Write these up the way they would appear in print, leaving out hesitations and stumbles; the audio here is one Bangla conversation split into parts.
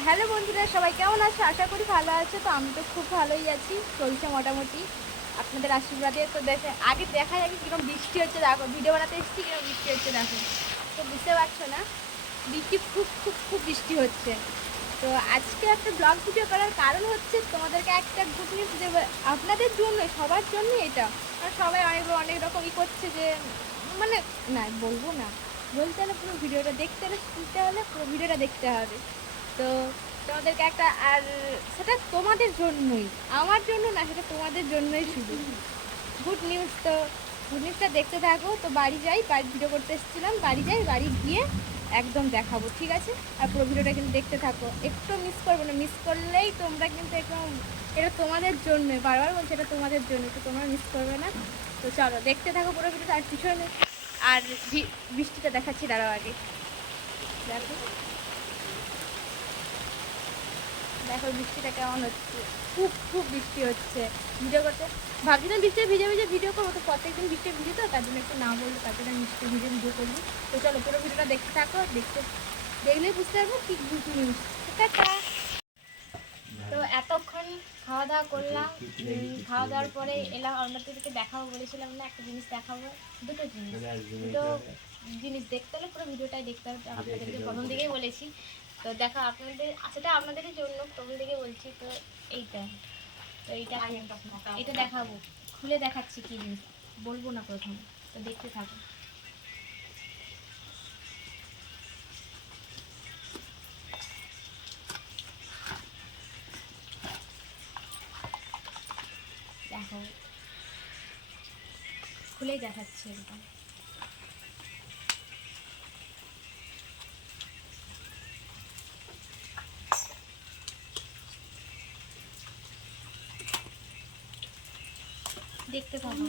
হ্যালো বন্ধুরা, সবাই কেমন আছো? আশা করি ভালো আছো। তো আমি তো খুব ভালোই আছি, চলছে মোটামুটি আপনাদের আশীর্বাদে। তো আগে দেখা যাবে কীরকম বৃষ্টি হচ্ছে। দেখো, ভিডিও বানাতে এসেছি কীরকম বৃষ্টি হচ্ছে দেখো। তো বুঝতে পারছো না, বৃষ্টি খুব খুব খুব বৃষ্টি হচ্ছে। তো আজকে একটা ব্লগ ভিডিও করার কারণ হচ্ছে তোমাদেরকে একটা গুড নিউজ দেবো আপনাদের জন্য, সবার জন্য এটা। কারণ সবাই অনেক রকমই করছে যে মানে না বলবো না, বলতে হলে পুরো ভিডিওটা দেখতে হলে, শুনতে হলে পুরো ভিডিওটা দেখতে হবে। তো তোমাদেরকে একটা, আর সেটা তোমাদের জন্যই, আমার জন্য না, সেটা তোমাদের জন্যই শুধু গুড নিউজ। তো গুড নিউজটা দেখতে থাকো। তো বাড়ি যাই, বাড়ি ভিডিও করতে এসেছিলাম, বাড়ি যাই, বাড়ি গিয়ে একদম দেখাবো, ঠিক আছে? আর পুরো ভিডিওটা কিন্তু দেখতে থাকো, একটু মিস করবো না। মিস করলেই তোমরা কিন্তু একদম, এটা তোমাদের জন্যই, বারবার বলছি এটা তোমাদের জন্য, তো তোমরা মিস করবে না। তো চলো দেখতে থাকো পুরো ভিডিওটা। আর পিছনে আর বৃষ্টিটা দেখাচ্ছি, দাঁড়াও আগে দেখো। দেখো বৃষ্টিটা কেমন হচ্ছে, খুব খুব বৃষ্টি হচ্ছে। ভিডিও করতে ভাবছিলাম বৃষ্টিতে ভিজে ভিজে ভিডিও করবো, তো প্রত্যেকদিন বৃষ্টি ভিজে, তো তার জন্য একটু না বলবো, তার জন্য বৃষ্টি ভিজে ভিডিও করবো। তো চলো পুরো ভিডিওটা দেখতে থাকো, দেখলেই বুঝতে পারবো কি গুড নিউজ। টাটা। তো এতক্ষণ খাওয়া দাওয়া করলাম, খাওয়া দাওয়ার পরে এলাম। আপনাদেরকে দেখাবো বলেছিলাম না, একটা জিনিস দেখাবো, দুটো জিনিস দেখতে হলে পুরো ভিডিওটাই দেখতে হবে। আপনাদেরকে প্রথম দিকেই বলেছি। তো দেখা আপনাদের, সেটা আপনাদেরই জন্য প্রথম দিকে বলছি। তো এইটা, তো এটা দেখাবো, খুলে দেখাচ্ছি কি জিনিস, বলবো না প্রথম। তো দেখতে থাকো। দেখো, খুলেই দেখাচ্ছি একদম। দেখতে থাকো।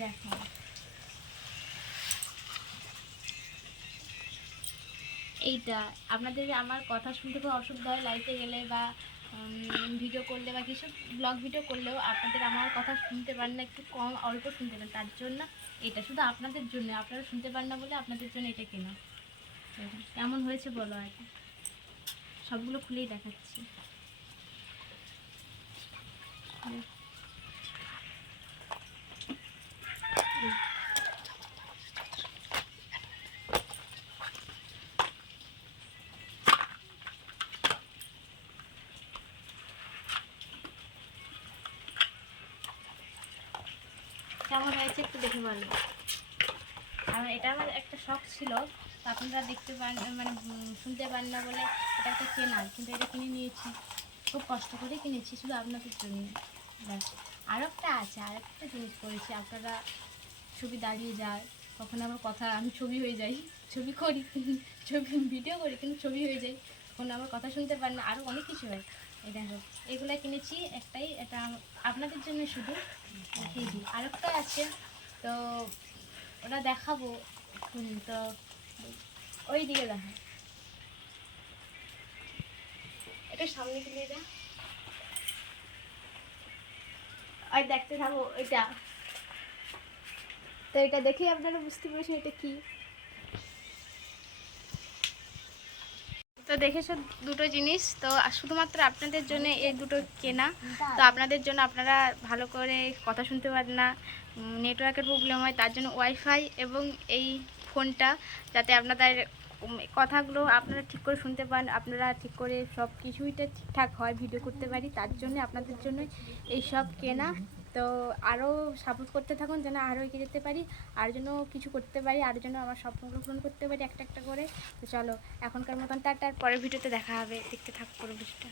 দেখো, এইটা আপনাদের, আমার কথা শুনতে খুব অসুবিধা হয় লাইটে গেলে বা ভিডিও করলে বা কিছু ব্লগ ভিডিও করলেও আপনাদের আমার কথা শুনতে পারেন না, একটু কম অল্প শুনতে পারেন, তার জন্য এটা শুধু আপনাদের জন্য। আপনারা শুনতে পারেন না বলে আপনাদের জন্য এটা কেনা। কেমন হয়েছে বলো আর কি, সবগুলো খুলেই দেখাচ্ছি। কেমন হয়েছে একটু দেখে বলো। আর এটা আমার একটা শখ ছিল, তো আপনারা দেখতে পান মানে শুনতে পান না বলে এটা একটা কেনার, কিন্তু এটা কিনে নিয়েছি, খুব কষ্ট করে কিনেছি শুধু আপনাদের জন্য। ব্যাস, আর একটা আছে, আর একটা জিনিস করেছি, আপনারা ছবি দাঁড়িয়ে যায়, কখনো আমার কথা, আমি ছবি হয়ে যাই, ছবি করি, ছবি ভিডিও করি কিন্তু ছবি হয়ে যাই, কখনো আমার কথা শুনতে পান না, আরও অনেক কিছু হয়। এই দেখো, এগুলো কিনেছি একটাই, এটা আপনাদের জন্য শুধু দেখিয়ে দিই। আর একটা আছে, তো ওটা দেখাবো। তো ওই দিকে দেখা, এটা সামনে কিনে দেয়, আর দেখতে থাকো এটা। তো এটা দেখেই আপনারা বুঝতে পেরেছেন এটা কি। তো দেখেছো দুটো জিনিস, তো শুধুমাত্র আপনাদের জন্য এই দুটো কেনা। তো আপনাদের জন্য, আপনারা ভালো করে কথা শুনতে পারেন না, নেটওয়ার্কের প্রবলেম হয়, তার জন্য ওয়াইফাই এবং এই ফোনটা, যাতে আপনাদের কথাগুলো আপনারা ঠিক করে শুনতে পান, আপনারা ঠিক করে সব কিছুইটা ঠিকঠাক হয়, ভিডিও করতে পারি, তার জন্য আপনাদের জন্য এই সব কেনা। তো আরও সাপোর্ট করতে থাকুন, যেন আরও এগিয়ে যেতে পারি, আর যেন কিছু করতে পারি, আর যেন আমার স্বপ্নগুলো পূরণ করতে পারি একটা একটা করে। তো চলো এখনকার মতন টাটা, পরের ভিডিওতে দেখা হবে, দেখতে থাকো পুরো ভিডিওটা।